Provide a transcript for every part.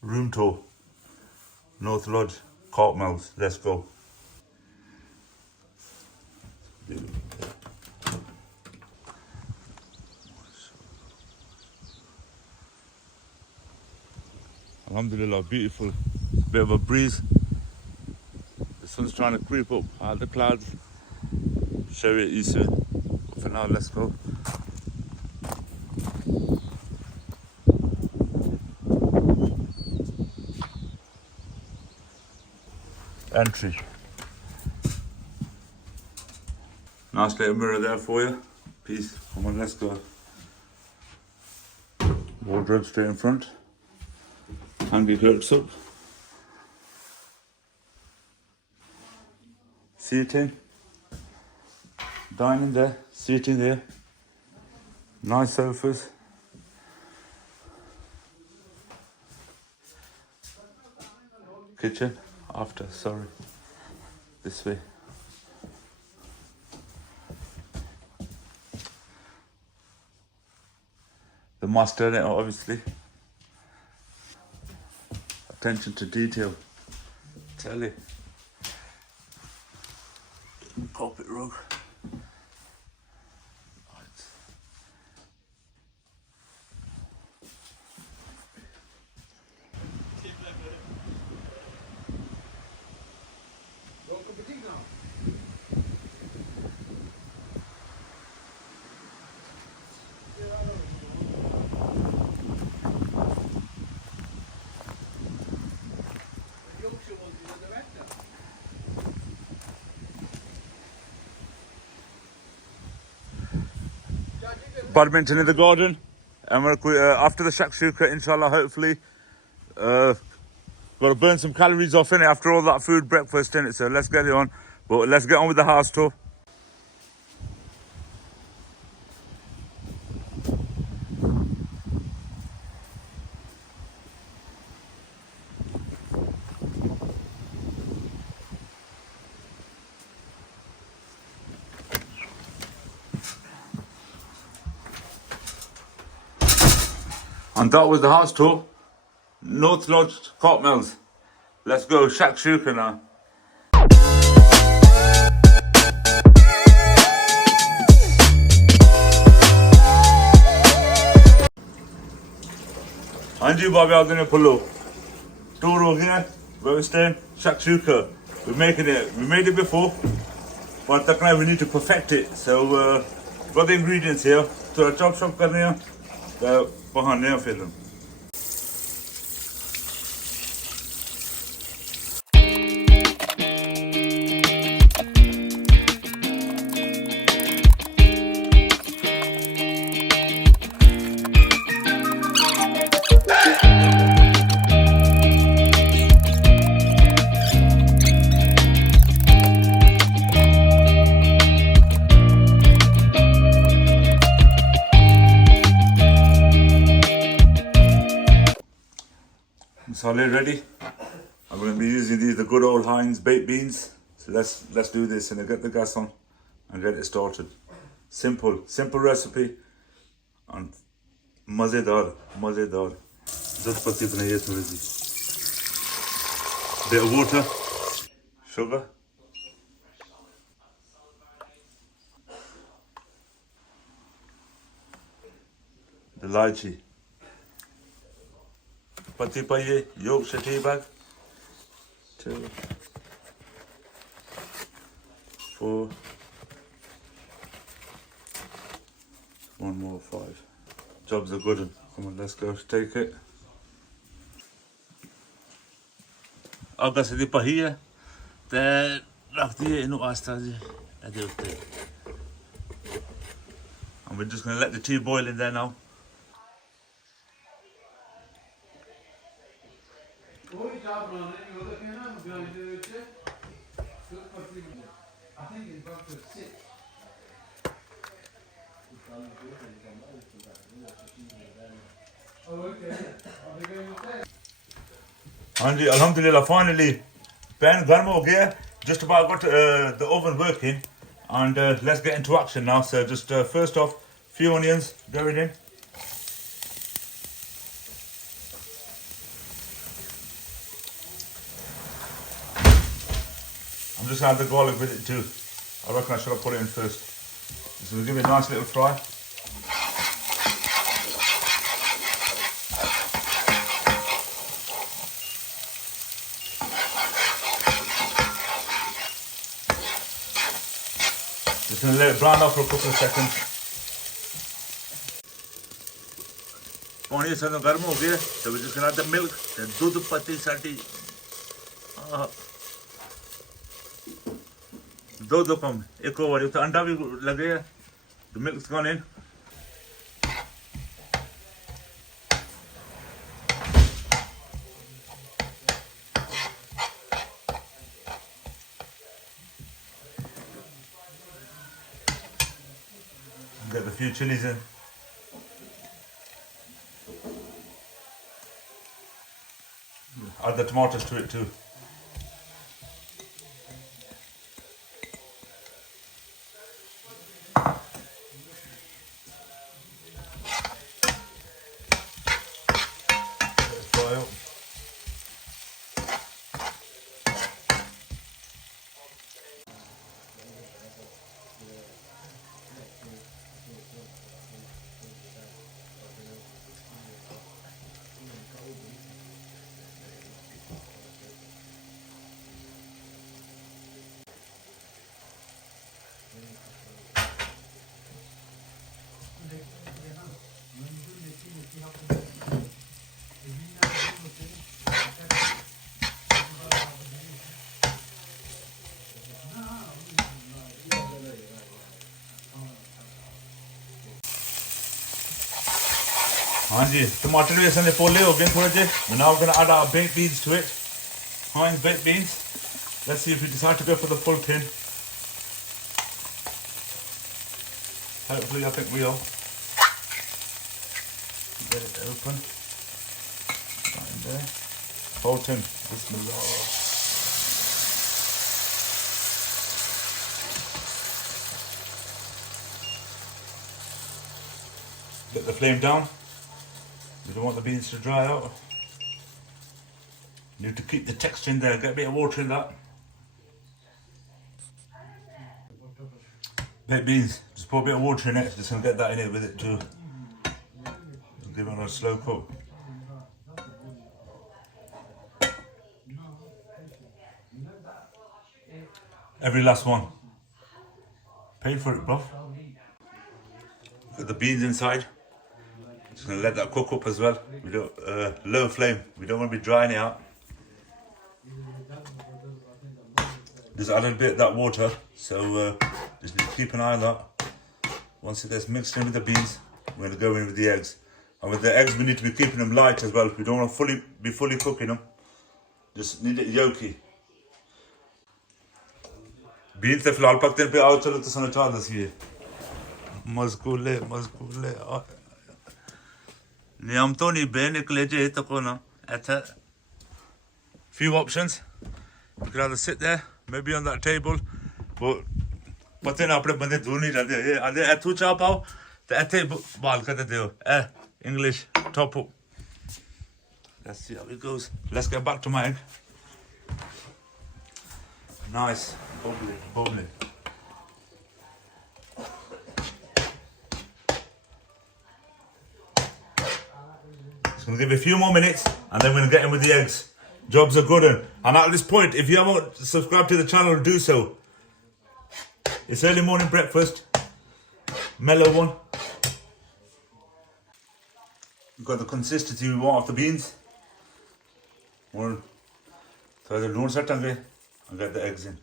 Room tour. North Lodge, Cartmel. Let's go. Alhamdulillah, beautiful. Bit of a breeze. The sun's trying to creep up out of the clouds. Show it you soon. But for now, let's go. Entry. Nice little mirror there for you. Peace. Come on, let's go. Wardrobe straight in front. Handy curtains up. Seating. Dining there. Seating there. Nice sofas. Kitchen. After, sorry. This way. The master in it, obviously. Attention to detail. Telly. Carpet rug. Badminton in the garden, and we're after the Shakshuka, inshallah, hopefully. Got to burn some calories off in it after all that food, breakfast in it, so let's get it on. But let's get on with the house tour. And that was the house tour. North Lodge, Cartmel. Let's go Shakshuka now. Anji Bobby Aldine Pulu. Tour over here, where we're staying, Shakshuka. We're making it. We made it before, but now we need to perfect it. So we've got the ingredients here. So a chop shop करने हैं. बहाने हैं फिर. Solid ready. I'm going to be using these, the good old Heinz baked beans. So let's do this and get the gas on and get it started. Simple recipe and mazedar. Zutpati banaiye thodi si. Bit of water, sugar, the lychee. Pati paye, yolk tea bag. 2, 4, 1 more 5. Jobs are good. Come on, let's go. Take it. Aga se di pahiya. Te rakh diye inu asta ji. Ade utte. And we're just going to let the tea boil in there now. I think it's about to sit. Oh, okay. Are they going with that? Anji, alhamdulillah, finally, pan garm ho gaya. Just about got the oven working, and let's get into action now. So just first off, few onions going in. I'm just gonna add the garlic with it too. I reckon I should have put it in first. This will give it a nice little fry. Just gonna let it brown up for a couple of seconds. पानी सारा गर्म हो गया, so we're just gonna add the milk, the दूध पत्ती साटी, दो कम, एक और वाली तो अंडा भी लगे है, the milk's gone in. Get a few chilies in. Add the tomatoes to it too. Fry up. हाँ जी, टमाटर भी ऐसे पोले हो गए थोड़े से. We're now going to add our baked beans to it. Heinz baked beans. Let's see if we decide to go for the full tin. Hopefully, I think we will. Get it open. Right in there. Whole tin. Bismillah. Get the flame down. You don't want the beans to dry out. You need to keep the texture in there, get a bit of water in that. Baked beans, just put a bit of water in it, just gonna get that in it with it too. Give it a slow cook. Every last one. Paid for it, bro. Put the beans inside. Just gonna let that cook up as well. We don't low flame. We don't want to be drying it out. Just add a bit of that water, so just keep an eye on that. Once it gets mixed in with the beans, we're gonna go in with the eggs. And with the eggs, we need to be keeping them light as well. We don't want to be fully cooking them. Just need it yolky. Beans से फिलहाल पकते हैं पे आओ चलो तो समाचार दसिए. मज़कूले नियम तो नहीं बे निकले जे तो को ना. It's few options. You could either sit there, maybe on that table, but पते ना अपने बंदे दूर नहीं रहते. ये आधे ऐथू चाह पाओ तो ऐथे बाल करते हो. English top up. Let's see how it goes. Let's get back to my egg. Nice, bubbly. Just gonna give it a few more minutes and then we're gonna get in with the eggs. Jobs are good. And at this point, if you haven't subscribed to the channel, do so. It's early morning breakfast. Mellow one. We've got the consistency we want of the beans. We'll throw the loon set and get the eggs in.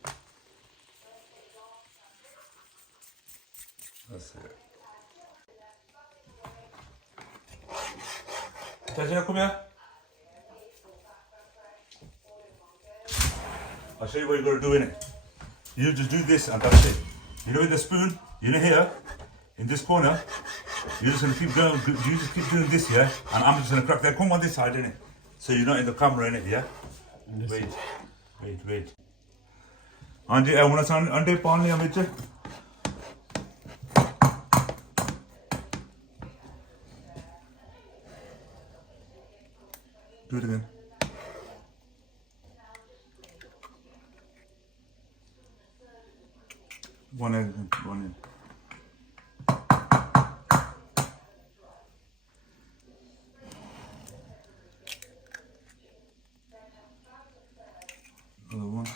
That's it. Tajina, come here. I'll show you what you're going to do in it. You just do this and that's it. You know, with the spoon, you know here, in this corner, you're just going to keep going, you just keep doing this, yeah? And I'm just going to crack that. Come on this side, innit? So you're not in the camera, innit, yeah? Wait. Andy, I want to sound under pan liya ਵਿੱਚ. Do it again. One egg, one in. Another one.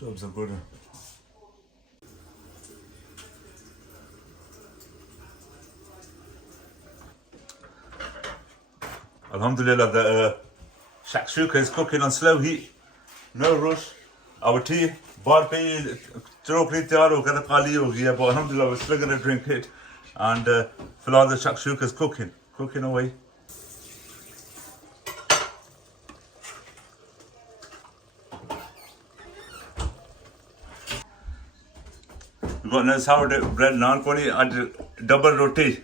Jobs are good. Alhamdulillah, the shakshuka is cooking on slow heat. No rush. Our tea, bar pe chokri tiyar ho gaya, khali ho gaya, but alhamdulillah we're still gonna drink it. And filhal the shakshuka is cooking away. We've got nice sourdough bread, naan koni, and double roti.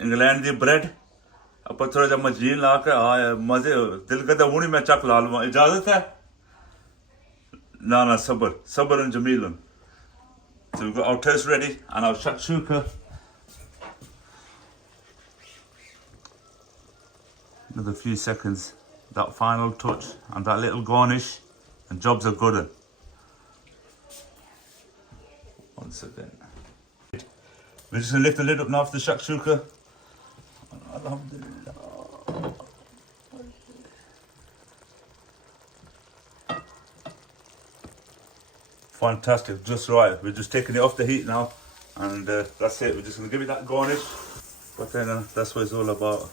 England the bread. अब थोड़ा जब मजीन ला के आए मजे दिल करता वो नहीं मैं चक ला लूँ इजाजत है ना सबर and jamilun. So we've got our toast ready and our shakshuka. Another few seconds, that final touch and that little garnish and jobs are good. Once again, we're just gonna lift the lid up now for the shakshuka. Alhamdulillah. Fantastic, just right. We're just taking it off the heat now, and that's it. We're just gonna give it that garnish. But then that's what it's all about.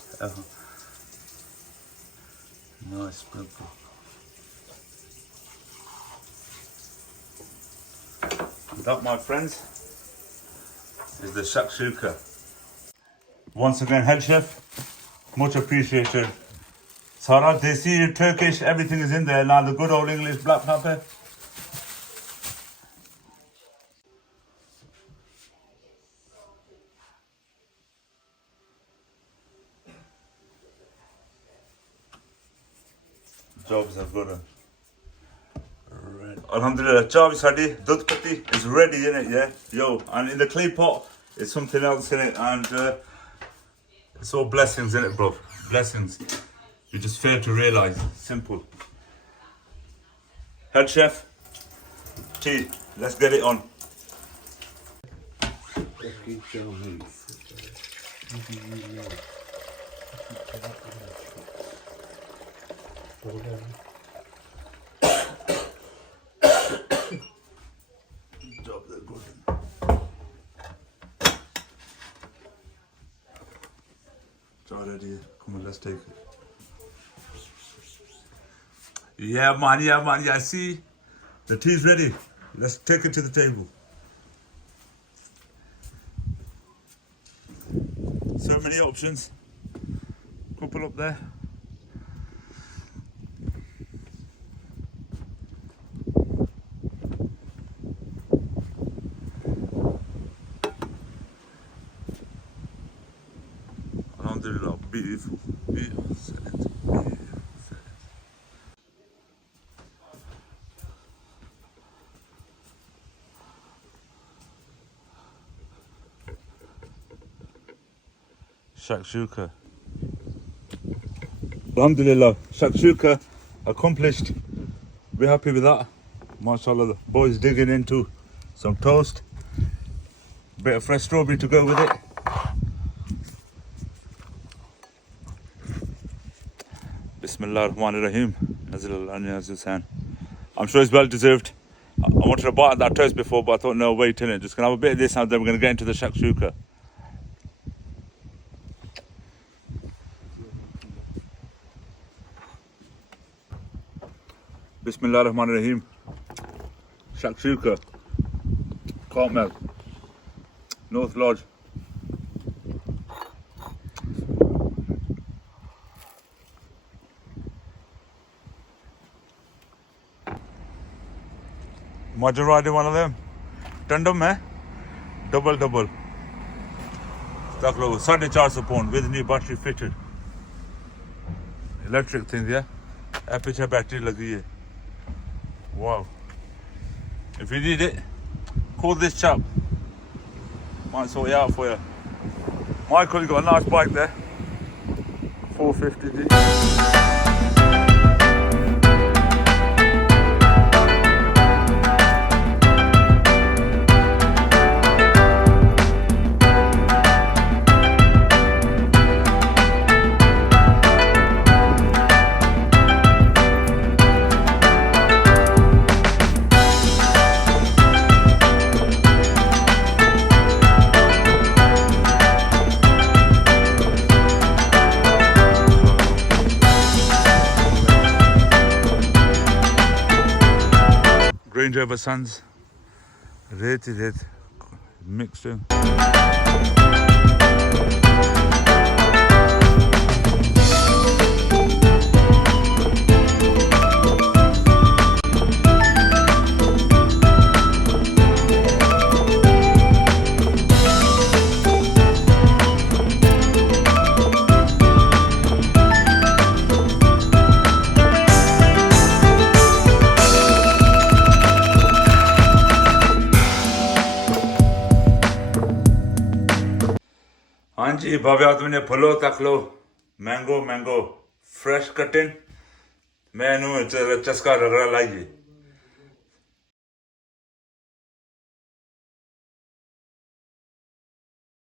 Nice, beautiful. And that, my friends, is the shakshuka. Once again, head chef, much appreciated. Sara, desi, Turkish, everything is in there. Now the good old English black pepper. Jobs are good. Alhamdulillah, job is ready. Dudh patti is ready in it, yeah? Yo, and in the clay pot, it's something else in it, and it's all blessings in it, bro. Blessings. You just fail to realize. Simple. Head chef, tea. Let's get it on. Jobs are good. It's already. Come on, let's take it. Yeah, man, yeah. See, the tea's ready. Let's take it to the table. So many options. Couple up there. Alhamdulillah, beautiful. Shakshuka. Alhamdulillah, shakshuka accomplished. We're happy with that. MashaAllah, the boys digging into some toast. Bit of fresh strawberry to go with it. Bismillah ar-Rahman ar-Rahim. I'm sure it's well deserved. I wanted to bite that toast before, but I thought, no, wait till it. Just gonna have a bit of this and then we're gonna get into the shakshuka. Bismillah ar-Rahman ar-Rahim. Shakshuka. Cartmel. North Lodge. Imagine riding one of them. Tandem है double तक लो 450 pound with new battery fitted electric thing yeah ए पीछे battery लगी है wow if you need it call this chap might sort it out for you Michael you got a nice bike there 450D Green River Sands, रेत mixed in. हाँ जी भाभी तुमने फलो तक लो mango fresh cutting मैं चस्का रगड़ा लाइए